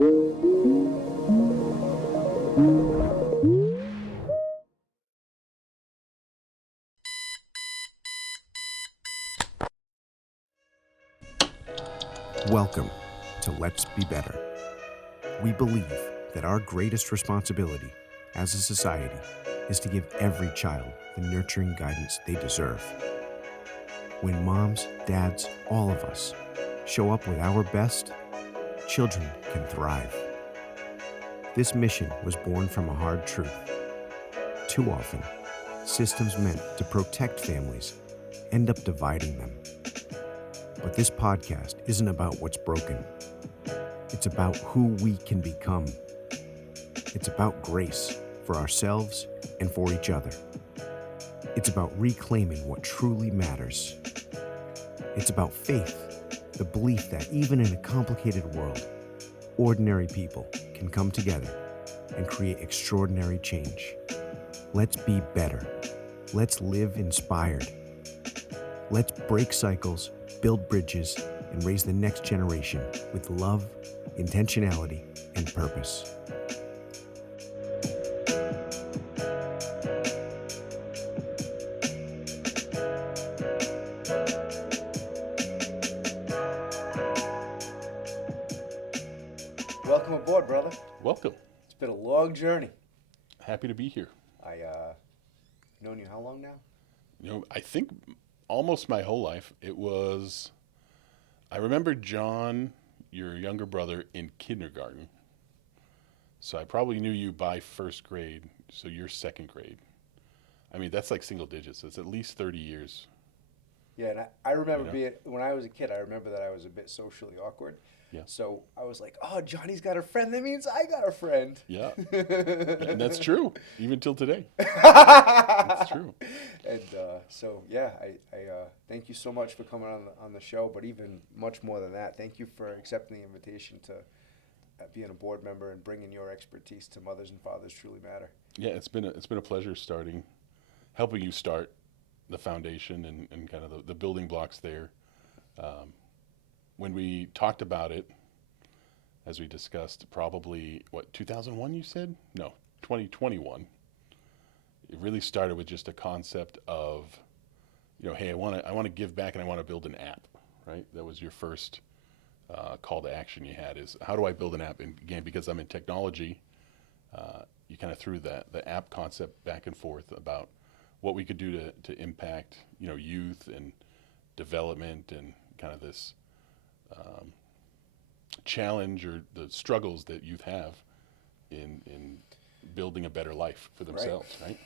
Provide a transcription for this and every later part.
Welcome to Let's Be Better. We believe that our greatest responsibility as a society is to give every child the nurturing guidance they deserve. When moms, dads, all of us show up with our best, children can thrive. This mission was born from a hard truth. Too often, systems meant to protect families end up dividing them. But this podcast isn't about what's broken. It's about who we can become. It's about grace for ourselves and for each other. It's about reclaiming what truly matters. It's about faith, the belief that even in a complicated world, ordinary people can come together and create extraordinary change. Let's be better. Let's live inspired. Let's break cycles, build bridges, and raise the next generation with love, intentionality, and purpose. Welcome aboard, brother. Welcome. It's been a long journey. Happy to be here. Known you how long now? You know, I think almost my whole life. I remember John, your younger brother, in kindergarten. So I probably knew you by first grade, so you're second grade. I mean, that's like single digits. It's at least 30 years. Yeah, and I remember when I was a kid, I remember that I was a bit socially awkward. Yeah. So I was like, oh, Johnny's got a friend. That means I got a friend. Yeah. And that's true, even till today. That's true. And I thank you so much for coming on the show. But even much more than that, thank you for accepting the invitation to being a board member and bringing your expertise to Mothers and Fathers Truly Matter. Yeah, it's been a pleasure helping you start the foundation and kind of the building blocks there. When we talked about it, as we discussed, probably, 2001 you said? No, 2021. It really started with just a concept of, hey, I want to give back and I want to build an app, right? That was your first call to action you had, is how do I build an app? And again, because I'm in technology, you kind of threw the app concept back and forth about what we could do to impact, youth and development and kind of this challenge or the struggles that youth have in building a better life for themselves, right?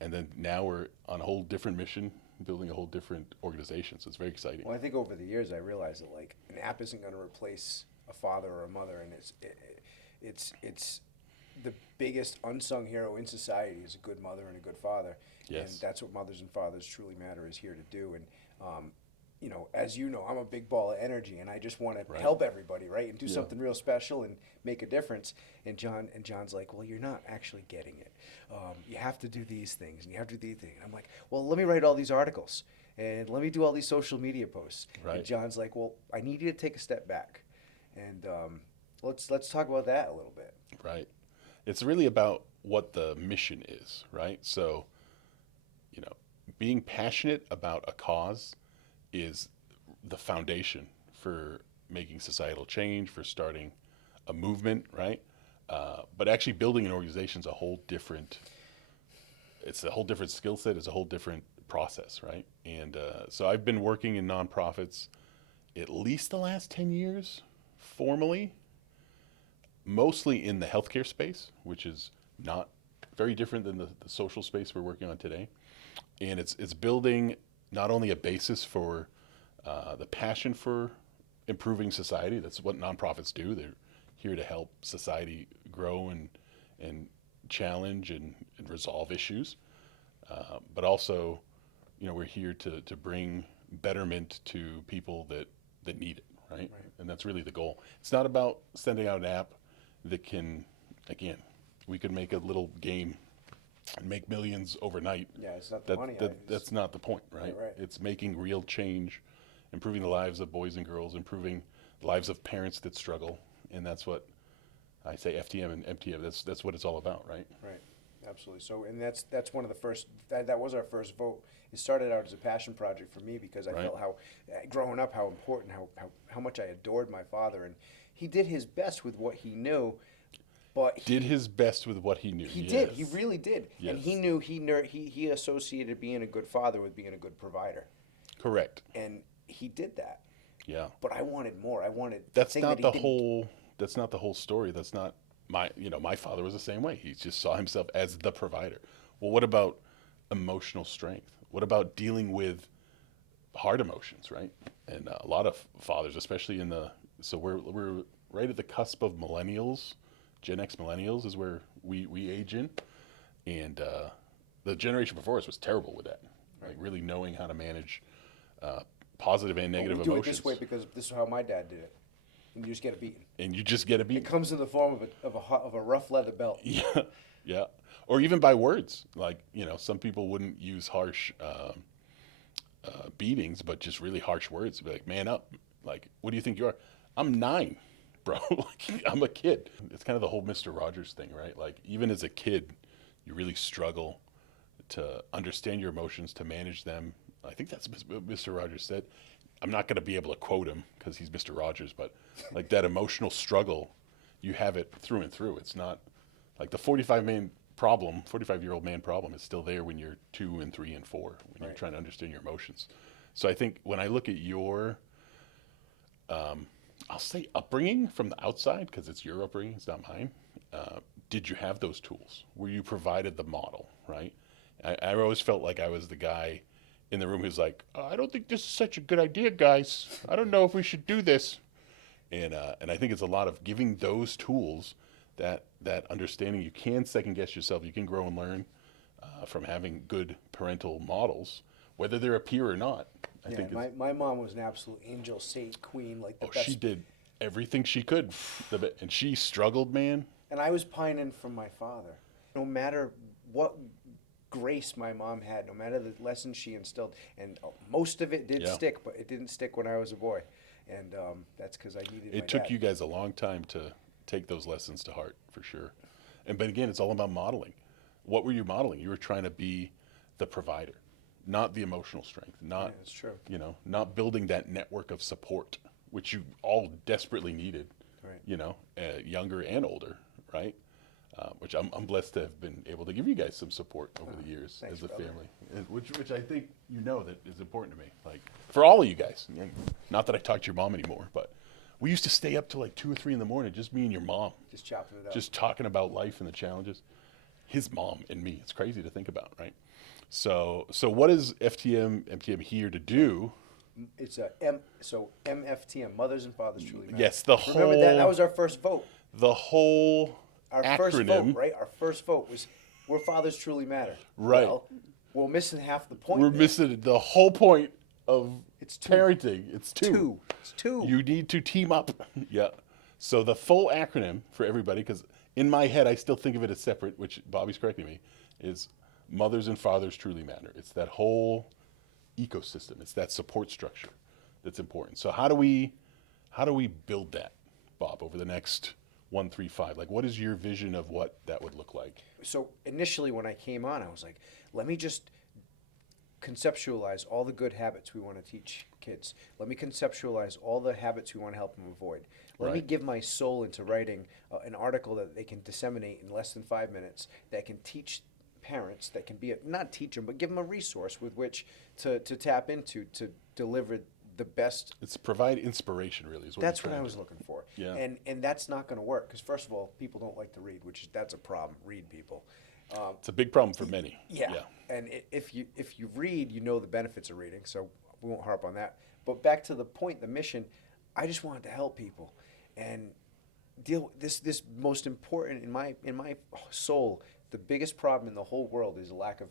And then now we're on a whole different mission, building a whole different organization. So it's very exciting. Well, I think over the years I realized that an app isn't going to replace a father or a mother, and it's the biggest unsung hero in society is a good mother and a good father. Yes. And that's what Mothers and Fathers Truly Matter is here to do. And as you know, I'm a big ball of energy, and I just want to help everybody, right, and do something real special and make a difference. And John's like, well, you're not actually getting it. You have to do these things, and you have to do these things. And I'm like, well, let me write all these articles, and let me do all these social media posts. Right. And John's like, well, I need you to take a step back, and let's talk about that a little bit. Right. It's really about what the mission is, right? So, being passionate about a cause is the foundation for making societal change, for starting a movement, right? But actually building an organization is a whole different skill set, it's a whole different process, right? And so I've been working in nonprofits at least the last 10 years, formally, mostly in the healthcare space, which is not very different than the social space we're working on today. And it's building not only a basis for the passion for improving society. That's what nonprofits do. They're here to help society grow and challenge and resolve issues. But also, we're here to bring betterment to people that need it, right? And that's really the goal. It's not about sending out an app that can, again, we could make a little game and make millions overnight. Yeah, it's not the money. That's not the point, right? It's making real change, improving the lives of boys and girls, improving the lives of parents that struggle, And that's what I say FTM and MTM, that's what it's all about, right? Right. Absolutely. So, and that's one of the first. That was our first vote. It started out as a passion project for me because I Right. felt how, growing up, how important, how much I adored my father, and he did his best with what he knew, but Did his best with what he knew. he Yes. did. He really did, and he Yes. knew he associated being a good father with being a good provider, Correct. and he did that. Yeah. But I wanted more. I wanted the That's thing not that he the didn't- whole. That's not the whole story. That's not my father was the same way. He just saw himself as the provider. Well, what about emotional strength? What about dealing with hard emotions, right? And a lot of fathers, especially so we're right at the cusp of millennials. Gen X millennials is where we age in, and the generation before us was terrible with that. Like really knowing how to manage positive and negative we do emotions. it this way because this is how my dad did it, and you just get a beating. And you just get a beat. It comes in the form of a rough leather belt. Yeah, yeah. Or even by words. Like, some people wouldn't use harsh beatings, but just really harsh words. Be like, man up. Like, what do you think you are? I'm 9, bro. Like, I'm a kid. It's kind of the whole Mr. Rogers thing, right? Like, even as a kid, you really struggle to understand your emotions, to manage them. I think that's what Mr. Rogers said. I'm not going to be able to quote him because he's Mr. Rogers, but like that emotional struggle, you have it through and through. It's not like the 45-year-old man problem is still there when you're 2 and 3 and 4, when you're trying to understand your emotions. So I think when I look at your, I'll say upbringing from the outside, because it's your upbringing, it's not mine. Did you have those tools? Were you provided the model, right? I always felt like I was the guy in the room who's like, I don't think this is such a good idea, guys. I don't know if we should do this. And I think it's a lot of giving those tools, that understanding you can second guess yourself, you can grow and learn from having good parental models, whether they're a peer or not. I think my mom was an absolute angel, saint, queen, like the best. she did everything she could, and she struggled, man. And I was pining from my father. No matter what grace my mom had, no matter the lessons she instilled, and most of it did stick, but it didn't stick when I was a boy, and that's because I needed. It took you guys a long time to take those lessons to heart, for sure. But again, it's all about modeling. What were you modeling? You were trying to be the provider, not the emotional strength, not that's true. Not building that network of support, which you all desperately needed. Right. Younger and older, right? Which I'm blessed to have been able to give you guys some support over the years as a family, which I think that is important to me. Like for all of you guys, not that I talk to your mom anymore, but we used to stay up till like 2 or 3 in the morning, just me and your mom, Just chopping it up. just talking about life and the challenges. His mom and me. It's crazy to think about, right? So what is MFTM here to do? It's MFTM, Mothers and Fathers Truly Matter. Yes, the whole. Remember that was our first vote. The whole Our acronym. first vote, right? Our first vote was where fathers truly matter. Right. Well, we're missing half the point. We're there. missing the whole point of It's two. parenting. It's two. It's two. You need to team up. Yeah. So the full acronym for everybody, because in my head I still think of it as separate, which Bobby's correcting me, is Mothers and Fathers Truly Matter. It's that whole ecosystem. It's that support structure that's important. So how do we build that, Bob, over the next 1, 3, 5? Like, what is your vision of what that would look like? So initially when I came on, I was like, let me just conceptualize all the good habits we want to teach kids. Let me conceptualize all the habits we want to help them avoid. Let me Right. give my soul into writing an article that they can disseminate in less than 5 minutes, that can teach parents, that can not teach them, but give them a resource with which to tap into to deliver the best. It's provide inspiration, really. Is what That's you're what I trying was to do. looking for. Yeah. And that's not going to work because first of all, people don't like to read, that's a problem. Read, people. It's a big problem for many. Yeah. And if you read, you know the benefits of reading, so we won't harp on that. But back to the point, the mission, I just wanted to help people and deal with this most important in my soul. The biggest problem in the whole world is a lack of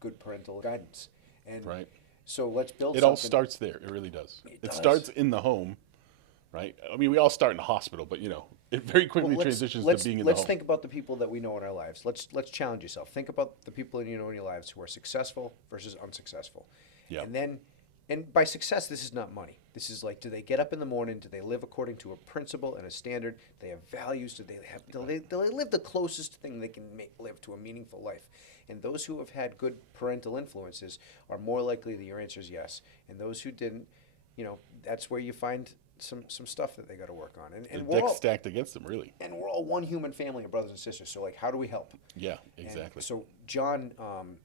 good parental guidance. And Right. so let's build It something. all starts there. It really does. It It does. starts in the home, right? I mean, we all start in the hospital, but it very quickly Well, transitions let's to being in the let's home. think about the people that we know in our lives. Let's challenge yourself. Think about the people you know in your lives who are successful versus unsuccessful. Yeah. And then and by success, this is not money. This is like, do they get up in the morning? Do they live according to a principle and a standard? Do they have values? Do they live the closest thing they can live to a meaningful life? And those who have had good parental influences are more likely that your answer is yes. And those who didn't, that's where you find some stuff that they got to work on. And The deck's stacked against them, really. and we're all one human family of brothers and sisters. So, like, how do we help? Yeah, exactly. And so John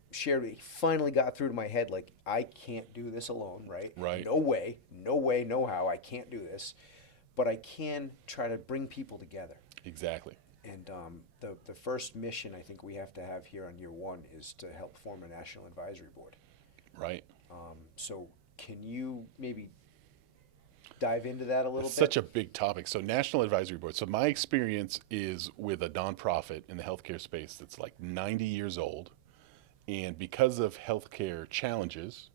shared, he finally got through to my head, like, I can't do this alone, right? Right. No way, no how, I can't do this. But I can try to bring people together. Exactly. And the first mission I think we have to have here on year one is to help form a national advisory board. Right. So can you maybe dive into that a little bit? Such a big topic. So National Advisory Board. So my experience is with a nonprofit in the healthcare space that's like 90 years old. And because of healthcare challenges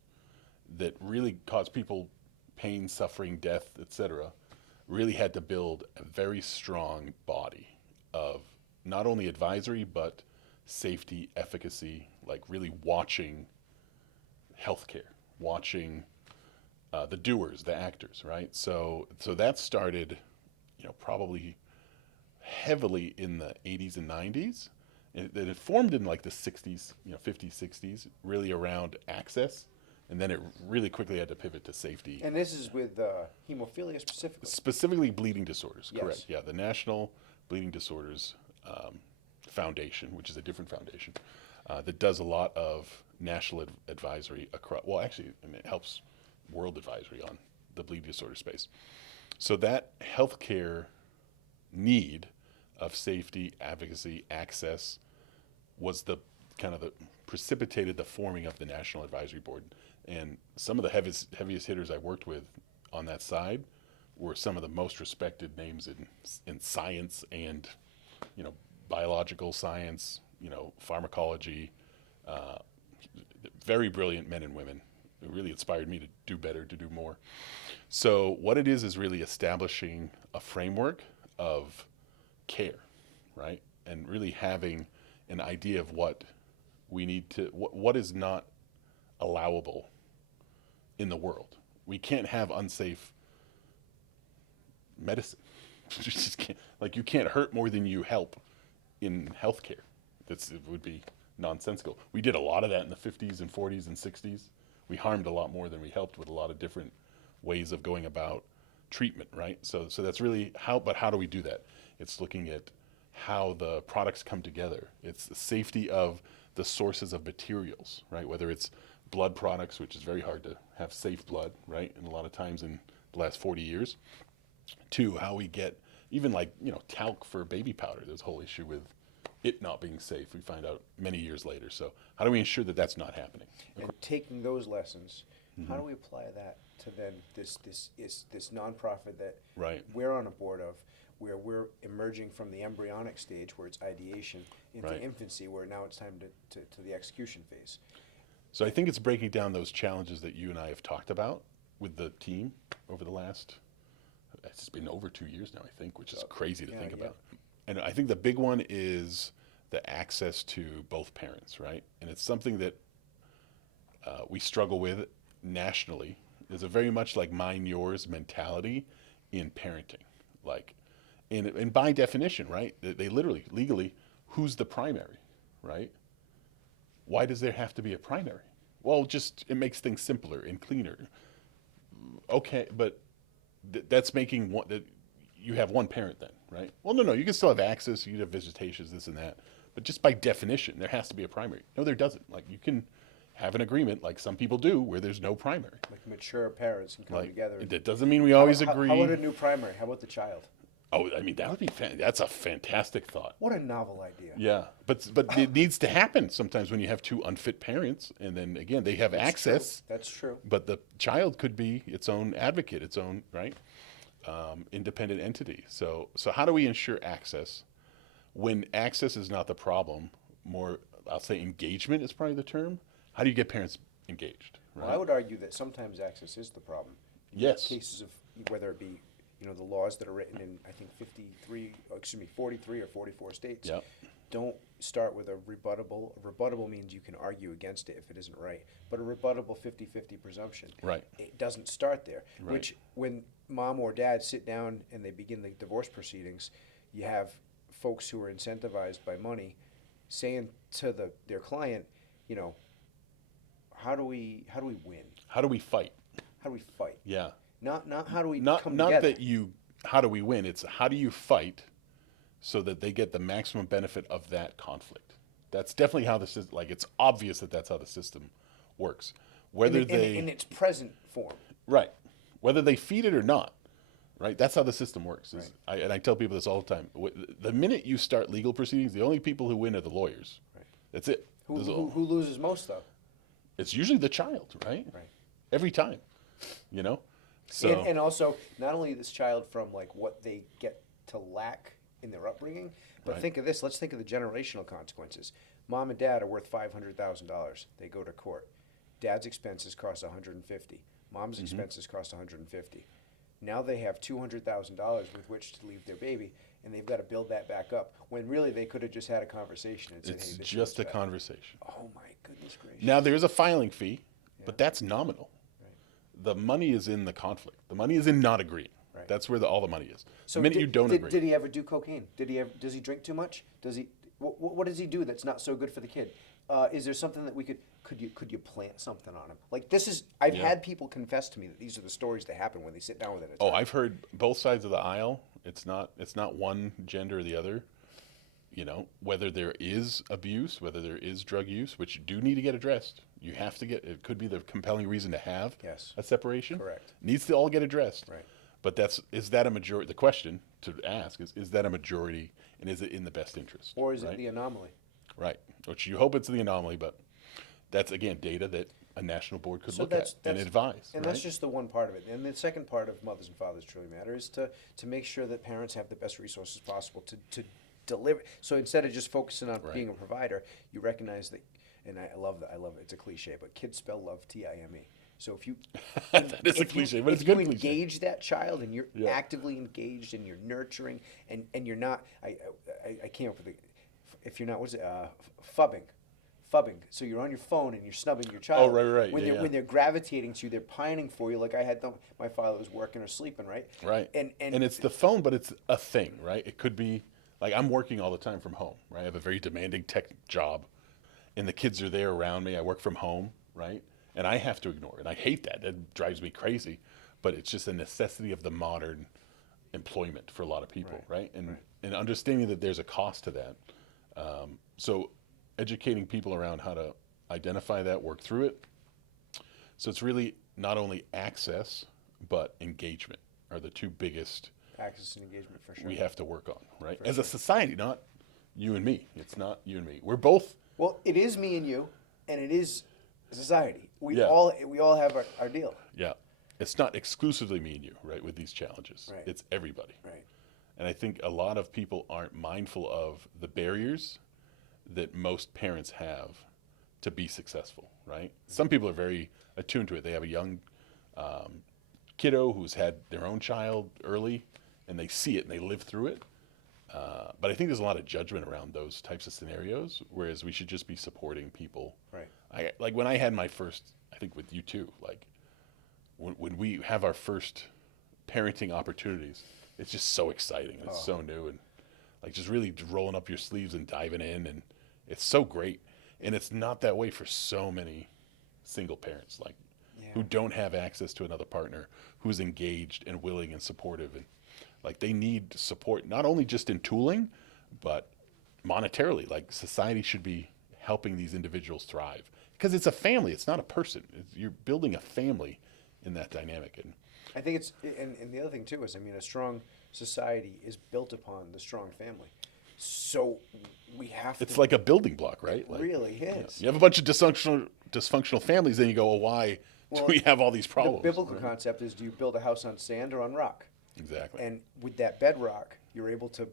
that really cause people pain, suffering, death, etc., really had to build a very strong body of not only advisory, but safety, efficacy, like really watching healthcare, watching the doers, the actors, right? So that started, probably heavily in the 80s and 90s. It formed in like the 60s, 50s, 60s, really around access. And then it really quickly had to pivot to safety. And this is with hemophilia specifically. Specifically bleeding disorders, Yes. correct. Yeah, the National Bleeding Disorders Foundation, which is a different foundation, that does a lot of national advisory across, well, actually, it helps world advisory on the bleeding disorder space. So that healthcare need of safety, advocacy, access was the kind of the precipitated the forming of the National Advisory Board. And some of the heaviest hitters I worked with on that side were some of the most respected names in science and, biological science, pharmacology, very brilliant men and women. It really inspired me to do better, to do more. So what it is really establishing a framework of care, right? And really having an idea of what we need to, what is not allowable in the world. We can't have unsafe medicine. You just can't, like, you can't hurt more than you help in healthcare. It would be nonsensical. We did a lot of that in the 50s and 40s and 60s. We harmed a lot more than we helped with a lot of different ways of going about treatment, right? So that's really how do we do that? It's looking at how the products come together. It's the safety of the sources of materials, right? Whether it's blood products, which is very hard to have safe blood, right? And a lot of times in the last 40 years, to how we get even like, talc for baby powder. There's a whole issue with it not being safe. We find out many years later. So how do we ensure that that's not happening? And taking those lessons, how do we apply that to then this nonprofit that Right. we're on a board of, where we're emerging from the embryonic stage where it's ideation into Right. infancy, where now it's time to the execution phase. So I think it's breaking down those challenges that you and I have talked about with the team over the last, it's been over 2 years now, I think, which is crazy to think about. And I think the big one is the access to both parents, right? And it's something that we struggle with nationally. There's a very much like mine, yours mentality in parenting. Like, and by definition, right? They literally, legally, who's the primary, right? Why does there have to be a primary? Well, just it makes things simpler and cleaner. Okay, but that's making one that you have one parent then, right? Well, no, you can still have access. You can have visitations, this and that, but just by definition, there has to be a primary. No, there doesn't. Like, you can have an agreement, like some people do, where there's no primary. Like mature parents can come Like, together. that doesn't mean we always agree. How about a new primary? How about the child? Oh, I mean, that would be that's a fantastic thought. What a novel idea. Yeah, but it needs to happen sometimes when you have two unfit parents, and then again they have access. That's true. But the child could be its own advocate, its own independent entity. So how do we ensure access when access is not the problem? More, I'll say engagement is probably the term. How do you get parents engaged? Right? Well, I would argue that sometimes access is the problem. Yes. Cases of whether it be the laws that are written in I think 43 or 44 states. Yep. don't start with a rebuttable. A rebuttable means you can argue against it if it isn't right. But a rebuttable 50-50 presumption, Right. it doesn't start there. Right. Which, when mom or dad sit down and they begin the divorce proceedings, you have folks who are incentivized by money saying to their client, you know, how do we win? How do we fight? How do we fight? Yeah. Not how do we Not come not together? that you. How do we win? It's how do you fight so that they get the maximum benefit of that conflict. That's definitely how the system. Like it's obvious that that's how the system works. Whether in its present form. right, whether they feed it or not. Right, that's how the system works. Right. And I tell people this all the time. The minute you start legal proceedings, the only people who win are the lawyers. Right. That's it. Who loses most though? It's usually the child, right? Right. Every time, you know. So And also, not only this child from like what they get to lack in their upbringing, but Right. think of this. Let's think of the generational consequences. Mom and dad are worth $500,000. They go to court. Dad's expenses cost $150. Mom's Mm-hmm. expenses cost $150. Now they have $200,000 with which to leave their baby, and they've got to build that back up. When really they could have just had a conversation and said, it's "Hey, this just a is conversation. Oh my goodness gracious! Now there is a filing fee, but Yeah. that's nominal. Right. The money is in the conflict. The money is in not agreeing. Right. That's where all the money is. So the minute you don't agree. Did he ever do cocaine? Does he drink too much? Does he? What does he do that's not so good for the kid? Is there something that could you plant something on him? Like this is I've Yeah. had people confess to me that these are the stories that happen when they sit down with it. Oh, I've heard both sides of the aisle. It's not one gender or the other. You know, whether there is abuse, whether there is drug use, which do need to get addressed. You have to get. It could be the compelling reason to have Yes. a separation. Correct. Needs to all get addressed. Right. But is that a majority? The question to ask is that a majority, and is it in the best interest? Or is right? it the anomaly? Right. Which you hope it's the anomaly, but that's again data that a national board could look at and advise. And right? that's just the one part of it. And the second part of Mothers and Fathers Truly Matter is to make sure that parents have the best resources possible to deliver. So instead of just focusing on Right. being a provider, you recognize that, and I love that. I love it. It's a cliche, but kids spell love Time. So if you That is a if you- cliche, but it's a if you good cliche. engage that child and you're Yeah. actively engaged and you're nurturing and you're not I came up with if you're not what's it fubbing. So you're on your phone and you're snubbing your child. Oh, right. When Yeah, they're yeah. when they're gravitating to you, they're pining for you. Like I had my father was working or sleeping, right? Right. And it's the phone, but it's a thing, right? It could be like I'm working all the time from home, right? I have a very demanding tech job, and the kids are there around me. I work from home, right? And I have to ignore it. I hate that. That drives me crazy. But it's just a necessity of the modern employment for a lot of people, right? And understanding that there's a cost to that. So educating people around how to identify that, work through it. So it's really not only access, but engagement are the two biggest access and engagement for sure. we have to work on, right? As a society, not you and me. It's not you and me. We're both. Well, it is me and you, and it is society. We Yeah. all have our deal. Yeah. It's not exclusively me and you, right, with these challenges. Right. It's everybody. Right. And I think a lot of people aren't mindful of the barriers that most parents have to be successful, right? Some people are very attuned to it. They have a young kiddo who's had their own child early, and they see it and they live through it. But I think there's a lot of judgment around those types of scenarios, whereas we should just be supporting people. Right. Like when I had my first, I think with you too, like when we have our first parenting opportunities, it's just so exciting. It's so new, and like just really rolling up your sleeves and diving in, and it's so great. And it's not that way for so many single parents, like who don't have access to another partner who's engaged and willing and supportive, and like they need support not only just in tooling, but monetarily. Like society should be helping these individuals thrive because it's a family. It's not a person. You're building a family in that dynamic. And I think it's and the other thing too is a strong society is built upon the strong family. So we have it's to. like a building block, right? It Like, really is. you have a bunch of dysfunctional families, then you go, well, why do we have all these The problems? biblical concept is: do you build a house on sand or on rock? Exactly. And with that bedrock, you're able to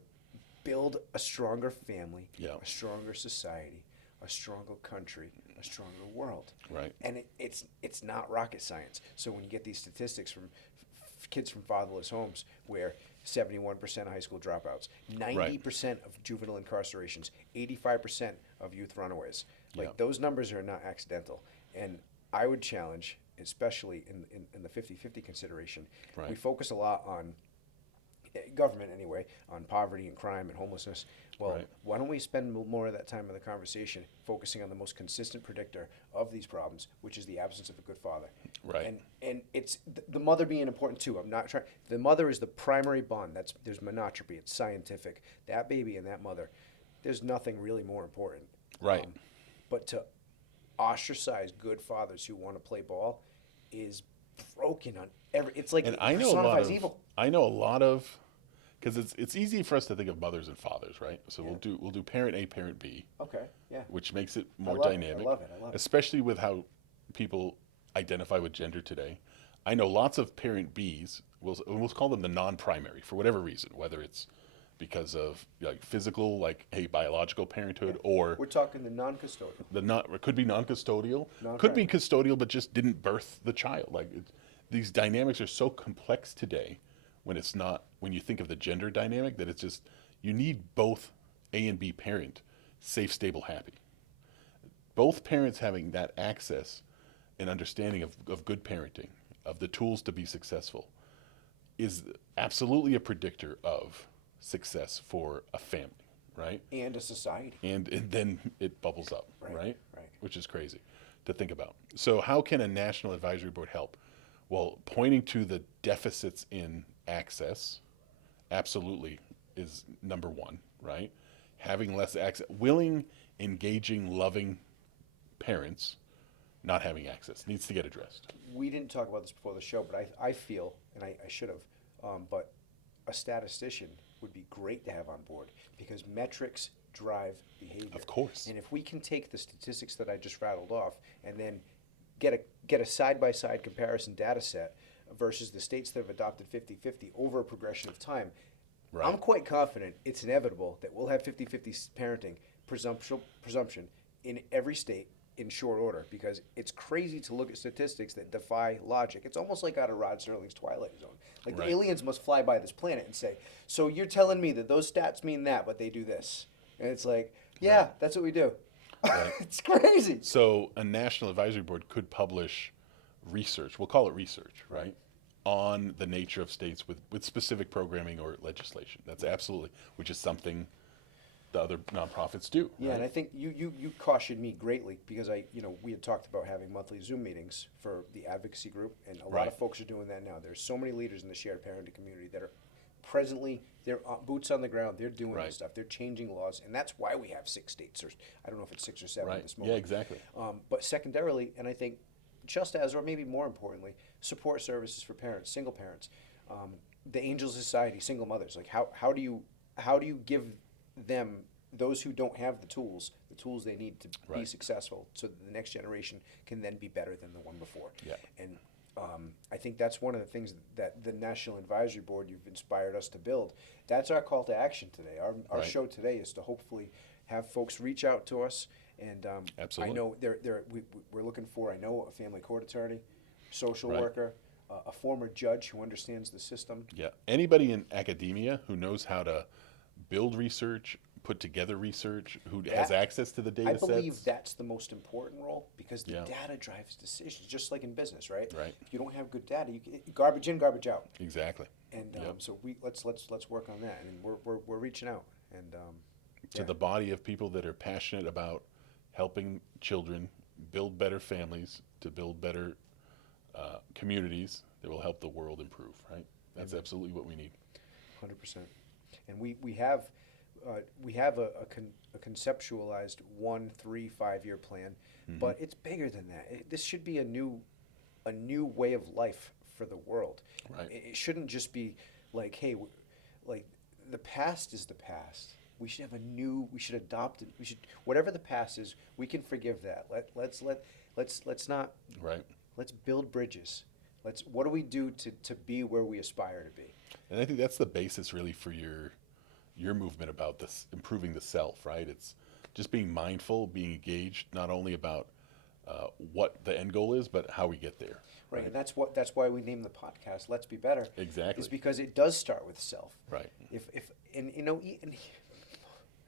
build a stronger family, Yeah. a stronger society, a stronger country, a stronger world. Right. And it's not rocket science. So when you get these statistics from kids from fatherless homes where 71% of high school dropouts, 90% of juvenile incarcerations, 85% of youth runaways. Like, Yeah. those numbers are not accidental. And I would challenge, especially in the 50-50 consideration, Right. we focus a lot on government anyway, on poverty and crime and homelessness. Well, Right. why don't we spend more of that time in the conversation focusing on the most consistent predictor of these problems, which is the absence of a good father. Right. And it's the mother being important too. I'm not trying. The mother is the primary bond. There's monotropy. It's scientific. That baby and that mother, there's nothing really more important. Right. But to ostracize good fathers who want to play ball is broken on every. It's like And it I know a lot personifies of evil. because it's easy for us to think of mothers and fathers, right? So we'll do parent A, parent B, Okay. Yeah. which makes it more love it. I dynamic. love it. I love it. Especially with how people identify with gender today. I know lots of parent Bs. We'll call them the non-primary for whatever reason, whether it's because of like physical, like hey, biological parenthood, or We're talking the non-custodial. it could be non-custodial, could Non-primary. be custodial, but just didn't birth the child. Like these dynamics are so complex today. When you think of the gender dynamic, that it's just you need both A and B parent, safe, stable, happy. Both parents having that access and understanding of good parenting, of the tools to be successful, is absolutely a predictor of success for a family, right? And a society. And then it bubbles up, Right, right? right. Which is crazy to think about. So how can a national advisory board help? Well, pointing to the deficits in access absolutely is number one, right? Having less access, engaging, loving parents not having access needs to get addressed. We didn't talk about this before the show, but I feel, and I should have, but a statistician would be great to have on board because metrics drive behavior. Of course. And if we can take the statistics that I just rattled off and then get a side-by-side comparison data set versus the states that have adopted 50-50 over a progression of time, Right. I'm quite confident it's inevitable that we'll have 50-50 parenting presumption in every state in short order because it's crazy to look at statistics that defy logic. It's almost like out of Rod Serling's Twilight Zone. Like Right. the aliens must fly by this planet and say, so you're telling me that those stats mean that, but they do this. And it's like, yeah, Right. that's what we do. Right. It's crazy. So a national advisory board could publish research, we'll call it research, right? On the nature of states with specific programming or legislation. That's absolutely, which is something the other nonprofits do. Yeah, right? and I think you cautioned me greatly because we had talked about having monthly Zoom meetings for the advocacy group, and a lot Right. of folks are doing that now. There's so many leaders in the shared parenting community that are presently, they're boots on the ground, they're doing Right. this stuff, they're changing laws, and that's why we have 6 states, or I don't know if it's 6 or 7 at Right. this Yeah, moment. exactly. But secondarily, and I think just as, or maybe more importantly, support services for parents, single parents, the Angel Society, single mothers. Like how do you give them, those who don't have the tools they need to be Right. successful, so that the next generation can then be better than the one before. Yeah. And I think that's one of the things that the National Advisory Board you've inspired us to build. That's our call to action today. Our Right. show today is to hopefully have folks reach out to us. And Absolutely. I know we're looking for, I know, a family court attorney, social Right. worker, a former judge who understands the system. Yeah. Anybody in academia who knows how to build research, put together research, who has access to the data I believe sets. that's the most important role because the Yeah. data drives decisions, just like in business, right? Right. If you don't have good data, garbage in, garbage out. Exactly. And Yep. so let's work on that. And we're reaching out. And To the body of people that are passionate about helping children build better families, to build better communities that will help the world improve, right? That's absolutely what we need. 100%. And we have a conceptualized 1, 3, 5 year plan, but it's bigger than that. This should be a new way of life for the world. Right. It shouldn't just be like, hey, like the past is the past. We should have we should adopt it. We should, whatever the past is, we can forgive that. Let's not. Right. Let's build bridges. What do we do to be where we aspire to be? And I think that's the basis really for your movement about this improving the self, right? It's just being mindful, being engaged, not only about what the end goal is, but how we get there. Right, and that's why we named the podcast "Let's Be Better." Exactly. Is because it does start with self. Right. If and you know, and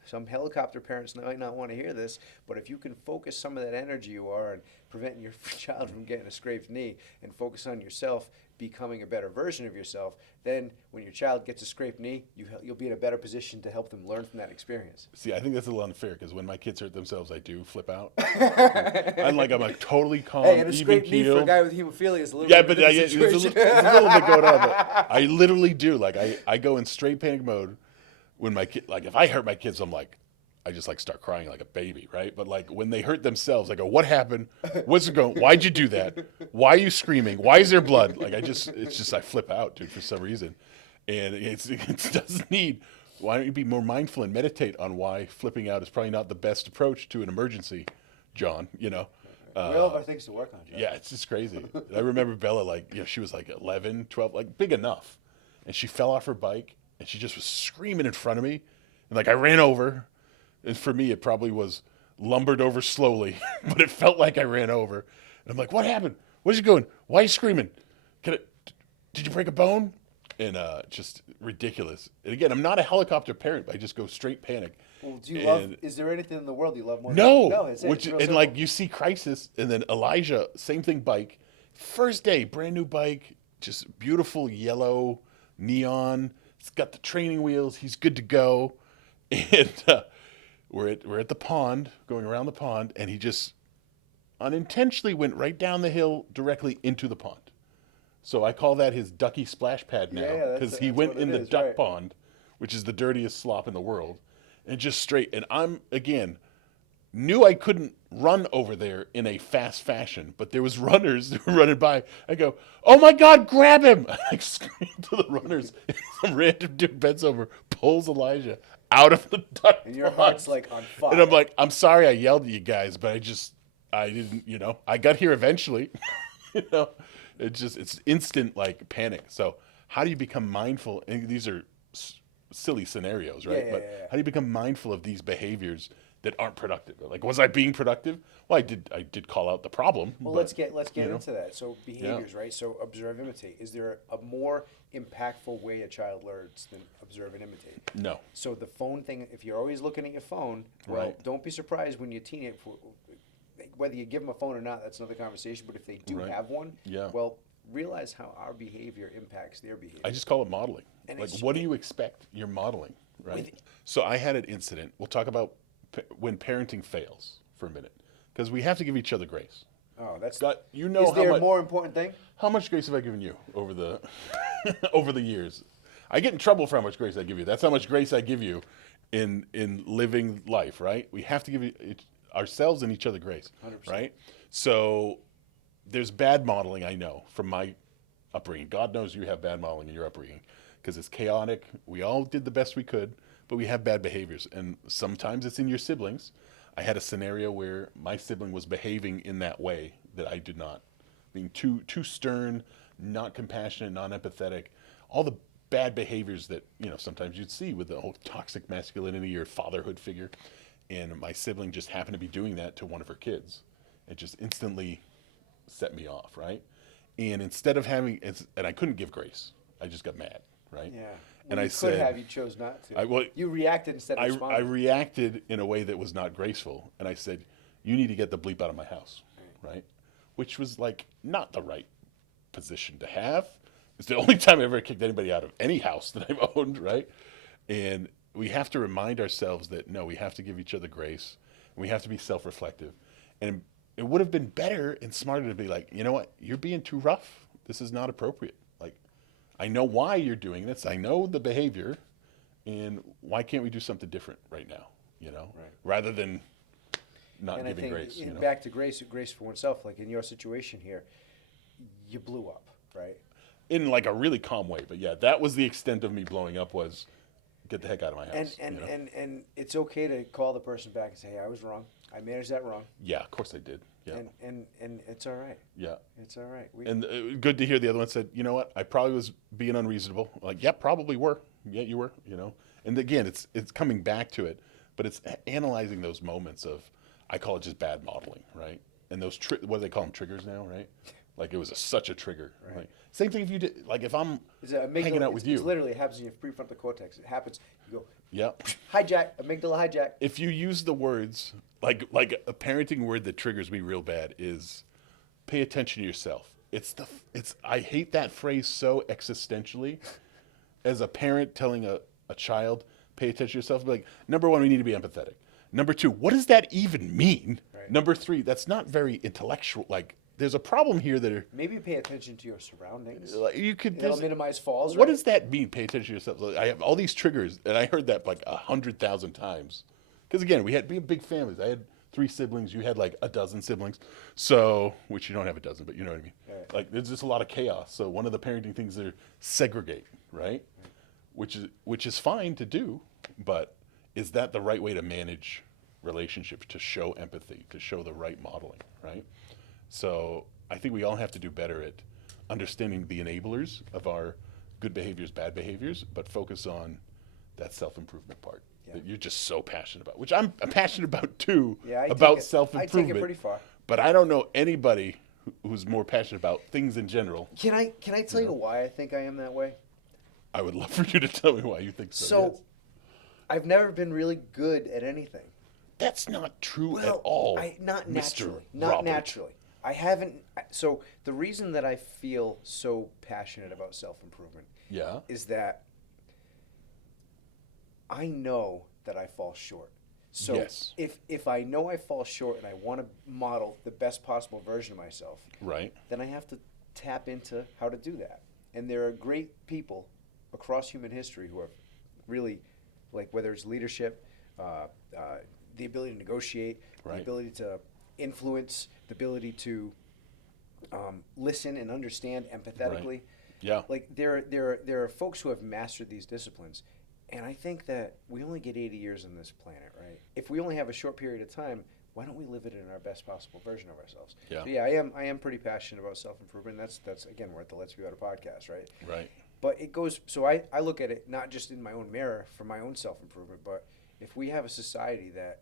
some helicopter parents might not want to hear this, but if you can focus some of that energy you are on preventing your child from getting a scraped knee and focus on yourself becoming a better version of yourself, then when your child gets a scraped knee, you'll be in a better position to help them learn from that experience. See, I think that's a little unfair because when my kids hurt themselves, I do flip out. I'm like totally calm, Hey, and a even scraped knee for a keeled. guy with hemophilia is a little Yeah, bit but of a there's a situation. little bit going on. But I literally do. Like I go in straight panic mode when my kid. Like if I hurt my kids, I'm like, I just like start crying like a baby, right? But like when they hurt themselves, I go, "What happened? What's it going? Why'd you do that? Why are you screaming? Why is there blood?" Like I flip out, dude, for some reason, and it doesn't need. Why don't you be more mindful and meditate on why flipping out is probably not the best approach to an emergency, John? You know. We all have our things to work on, John. Yeah, it's just crazy. I remember Bella, like, she was like 11, 12, like big enough. And she fell off her bike and she just was screaming in front of me. And like I ran over. And for me, it probably was lumbered over slowly, but it felt like I ran over. And I'm like, "What happened? Where's you going? Why are you screaming? Did you break a bone?" And just ridiculous. And again, I'm not a helicopter parent, but I just go straight panic. Well, is there anything in the world you love more? No, it's which real and simple. like you see crisis, and then Elijah, same thing, bike, first day, brand new bike, just beautiful yellow neon. It's got the training wheels. He's good to go, and we're at the pond, going around the pond, and he just unintentionally went right down the hill directly into the pond. So I call that his ducky splash pad now Yeah, because he that's went what in it the is, duck right. pond, which is the dirtiest slop in the world, and just straight. And I'm again knew I couldn't run over there in a fast fashion, but there was runners who were running by. I go, "Oh my God, grab him!" I scream to the runners. And some random dude bends over, pulls Elijah out of the duck And your pond. heart's like on fire. And I'm like, "I'm sorry I yelled at you guys, but I didn't, I got here eventually." you know, it's instant like panic. So how do you become mindful? And these are silly scenarios, right? Yeah, but yeah. how do you become mindful of these behaviors that aren't productive? Like, was I being productive? Well, I did call out the problem. Well, but, let's get know. into that. So behaviors, right? So observe, imitate. Is there a more impactful way a child learns than observe and imitate? No. So the phone thing, if you're always looking at your phone, well, Right. don't be surprised when your teenage, whether you give them a phone or not, that's another conversation. But if they do Right. have one, Yeah. well, realize how our behavior impacts their behavior. I just call it modeling. And Like, it's- what do you expect? You're modeling, right? So I had an incident. We'll talk about when parenting fails for a minute, because we have to give each other grace. Oh, that's Scott, Is how there a much more important thing? how much grace have I given you over the over the years? I get in trouble for how much grace I give you. That's how much grace I give you in living life, right? We have to give ourselves and each other grace, 100%. right? So there's bad modeling, I know, from my upbringing. God knows you have bad modeling in your upbringing because it's chaotic. We all did the best we could, but we have bad behaviors. And sometimes it's in your siblings. I had a scenario where my sibling was behaving in that way that I did not, being too stern, not compassionate, not empathetic, all the bad behaviors that sometimes you'd see with the whole toxic masculinity or fatherhood figure. And my sibling just happened to be doing that to one of her kids. It just instantly set me off, right? And instead of and I couldn't give grace, I just got mad, right? Yeah. And Well, I you said, could have. You chose not to. You reacted instead of I responding. reacted in a way that was not graceful, and I said, "You need to get the bleep out of my house," right? Which was like not the right position to have. It's the only time I ever kicked anybody out of any house that I've owned, right? And we have to remind ourselves that no, we have to give each other grace, and we have to be self-reflective. And it would have been better and smarter to be like, you know what, you're being too rough. This is not appropriate. Like, I know why you're doing this. I know the behavior, and why can't we do something different right now? Right. Rather than not And I giving think grace. back to grace for oneself. Like in your situation here, you blew up, right? In like a really calm way, but yeah, that was the extent of me blowing up. Was get the heck out of my house. And it's okay to call the person back and say, "Hey, I was wrong. I managed that wrong." Yeah, of course I did. Yeah, And it's all right. yeah. It's all right. And good to hear the other one said, you know what, I probably was being unreasonable. Like, yeah, probably were. Yeah, you were. And again, it's coming back to it, but it's analyzing those moments of, I call it just bad modeling, right? and those what do they call them, triggers now, right? Like it was such a trigger. Right. Like, same thing if you did, like if I'm It's a amygdala, hanging out with you. It's literally, it happens in your prefrontal cortex. It happens. You go, Yep. hijack, amygdala hijack. If you use the words, like a parenting word that triggers me real bad is pay attention to yourself. I hate that phrase so existentially. As a parent telling a child, pay attention to yourself, like, number one, we need to be empathetic. Number two, what does that even mean? Right. Number three, that's not very intellectual. Like, there's a problem here that Maybe pay attention to your surroundings. you could. It'll minimize falls. What right? does that mean? Pay attention to yourself. Like, I have all these triggers, and I heard that like 100,000 times. Because again, we had big families. I had 3 siblings. You had like a dozen siblings. So, which you don't have a dozen, but you know what I mean. Right. Like, there's just a lot of chaos. So one of the parenting things is segregate, right? Which is fine to do, but is that the right way to manage relationships, to show empathy, to show the right modeling, right? So I think we all have to do better at understanding the enablers of our good behaviors, bad behaviors, but focus on that self-improvement part that you're just so passionate about, which I'm passionate about too, about self-improvement. I take it pretty far. But I don't know anybody who's more passionate about things in general. Can I tell you why I think I am that way? I would love for you to tell me why you think so. So, yes. I've never been really good at anything. That's not true at all. Not Mr. naturally. Not Robert. naturally. I haven't. So the reason that I feel so passionate about self-improvement Yeah. is that I know that I fall short. So Yes. if I know I fall short and I want to model the best possible version of myself, Right. then I have to tap into how to do that. And there are great people across human history who have really, like, whether it's leadership, the ability to negotiate, Right. the ability to influence, the ability to listen and understand empathetically. Right. Yeah. Like there are folks who have mastered these disciplines, and I think that we only get 80 years on this planet, right? If we only have a short period of time, why don't we live it in our best possible version of ourselves? Yeah. So I am pretty passionate about self-improvement. That's again, we're at the Let's Be Better podcast, right? Right. But it goes, so I look at it not just in my own mirror for my own self-improvement, but if we have a society that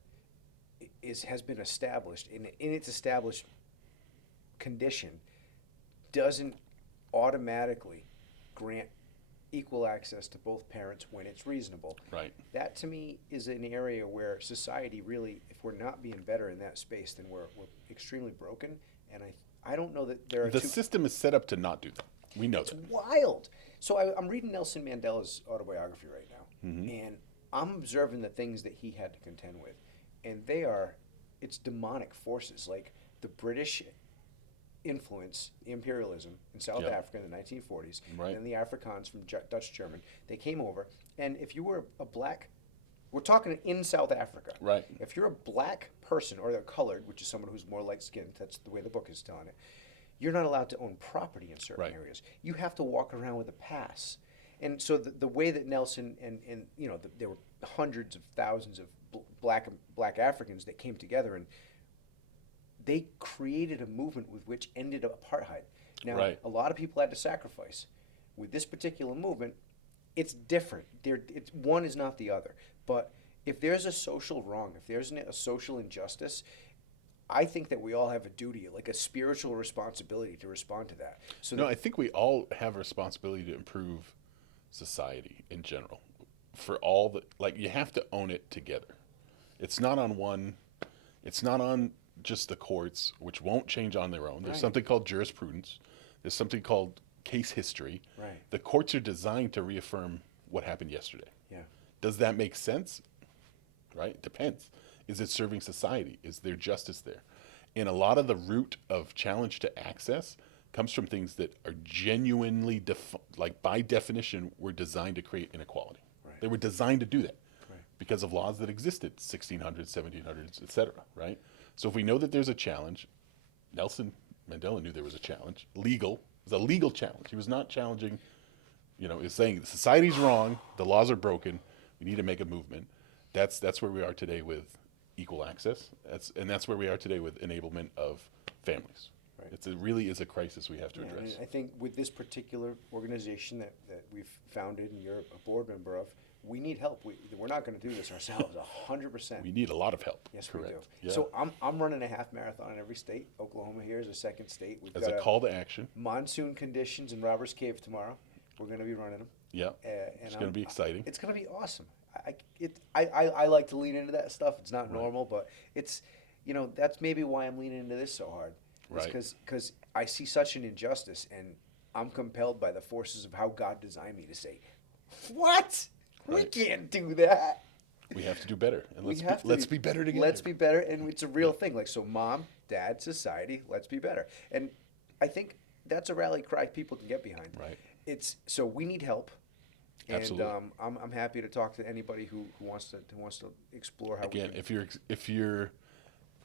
has been established in its established condition, doesn't automatically grant equal access to both parents when it's reasonable. Right. That to me is an area where society really, if we're not being better in that space, then we're extremely broken. And I don't know that there are The system is set up to not do that. We know that. wild. So I'm reading Nelson Mandela's autobiography right now, and I'm observing the things that he had to contend with, and it's demonic forces, like the British influence, imperialism in South Yeah. Africa in the 1940s, Right. and the Afrikaans from Dutch German. They came over, and if you were a black, we're talking in South Africa. Right. If you're a black person, or they're colored, which is someone who's more light-skinned, that's the way the book is telling it, you're not allowed to own property in certain Right. areas. You have to walk around with a pass. And so the way that Nelson and there were hundreds of thousands of black Africans that came together, and they created a movement with which ended apartheid. Now, Right. a lot of people had to sacrifice. With this particular movement, it's different. One is not the other. But if there's a social wrong, if there's a social injustice, I think that we all have a duty, like a spiritual responsibility to respond to that. So No, I think we all have a responsibility to improve society in general. For all the, like, you have to own it together. It's not on one, it's not on just the courts, which won't change on their own. There's Right. something called jurisprudence. There's something called case history. Right. The courts are designed to reaffirm what happened yesterday. Yeah. Does that make sense? Right? Depends. Is it serving society? Is there justice there? And a lot of the root of challenge to access comes from things that are genuinely, like by definition, were designed to create inequality. Right. They were designed to do that Right. because of laws that existed, 1600s, 1700s, etc. Right? So if we know that there's a challenge, Nelson Mandela knew there was a challenge. Legal. It was a legal challenge. He was not challenging, he's saying society's wrong, the laws are broken, we need to make a movement. That's where we are today with equal access. That's where we are today with enablement of families. Right. It really is a crisis we have to Yeah, address. and I think with this particular organization that we've founded and you're a board member of, we need help. We're not going to do this ourselves, 100%. We need a lot of help. Yes, Correct. we do. Yeah. So I'm running a half marathon in every state. Oklahoma here is a second state. We've As got a call to action. monsoon conditions in Robbers Cave tomorrow. We're going to be running them. Yeah. And It's going to be exciting. It's going to be awesome. I like to lean into that stuff. It's not normal, but it's, that's maybe why I'm leaning into this so hard. Right. Because I see such an injustice, and I'm compelled by the forces of how God designed me to say, what? Right. We can't do that. We have to do better. And We let's have to let's be better together. Let's be better, and it's a real thing. Like, so mom, dad, society, let's be better. And I think that's a rally cry people can get behind. Right. So we need help. And Absolutely. I'm happy to talk to anybody who wants to explore how Again, we can.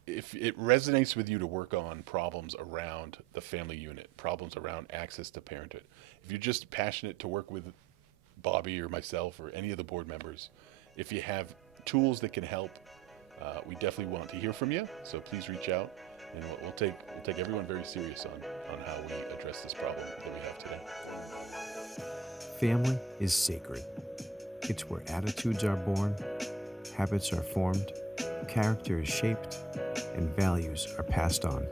if it resonates with you to work on problems around the family unit, problems around access to parenthood, if you're just passionate to work with Bobby or myself or any of the board members, if you have tools that can help, we definitely want to hear from you. So please reach out, and we'll take everyone very serious on how we address this problem that we have today. Family is sacred. It's where attitudes are born, habits are formed, character is shaped, and values are passed on.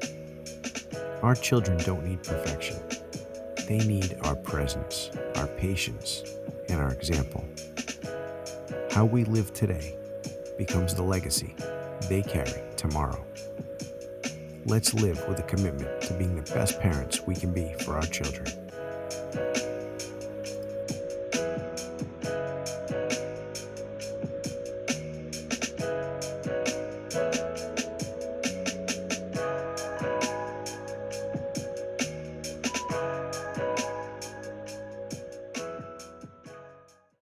Our children don't need perfection. They need our presence, our patience, and our example. How we live today becomes the legacy they carry tomorrow. Let's live with a commitment to being the best parents we can be for our children.